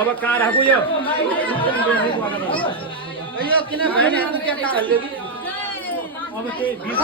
अब कहाँ राखु यो किन भएन ट्याक्का हल्यो कि अब त्यही बिस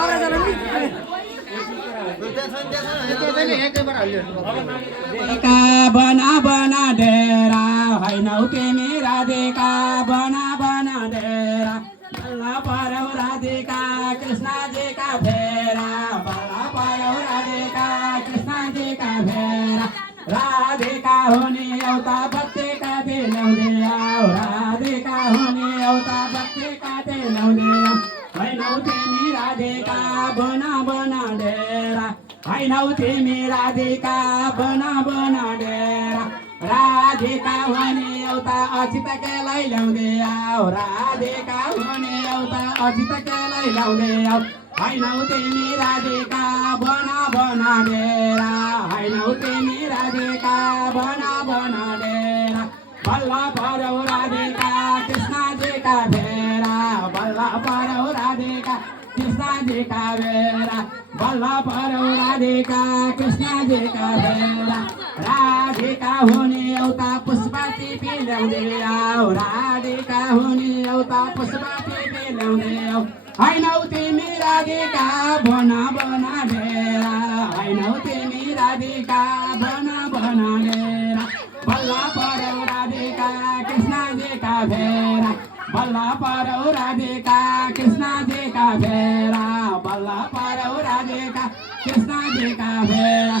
का बना बना डेरा हैनौ तिमी राधिका बना बना डेरा बल्ल परौ राधिका कृष्णजी का फेरा बल्ल परौ राधिका कृष्णजी का फेरा राधिका हुने एउटा बत्ती काटे ल्याउँदै आऊ राधिका हुने एउटा बत्ती काटे ल्याउँदै आऊ हैनौ तिमी राधिका बना बना डेरा हैनौ तिमी राधिका बना बना डेरा राधिका हुने एउटा अचित केलाई ल्याउँदै आऊ राधिका हुने एउटा अचित केलाई ल्याउँदै आऊ हैनौ तिमी राधिका बना बना डेरा हैनौ तिमी राधिका बना बना डेरा बल्ल परौ राधिका कृष्णजी का फेरा बल्ल परौ राधिका कृष्णजी का फेरा बल्ल परौ राधिका कृष्णजी का फेरा राधिका हुने एउटा पुष्पा टिपी ल्याउँदै आऊ राधिका हुने एउटा पुष्पा टिपी ल्याउँदै आऊ हैनौ तिमी राधिका बना बना डेरा हैनौ तिमी राधिका बना बना डेरा बल्ल परौ राधिका कृष्णजी का फेरा बल्ल परौ राधिका कृष्णजी का फेरा बल्ल परौ राधिका कृष्णजी का फेरा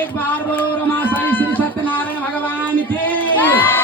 एक बार बोलो रमा श्री सत्यनारायण भगवान की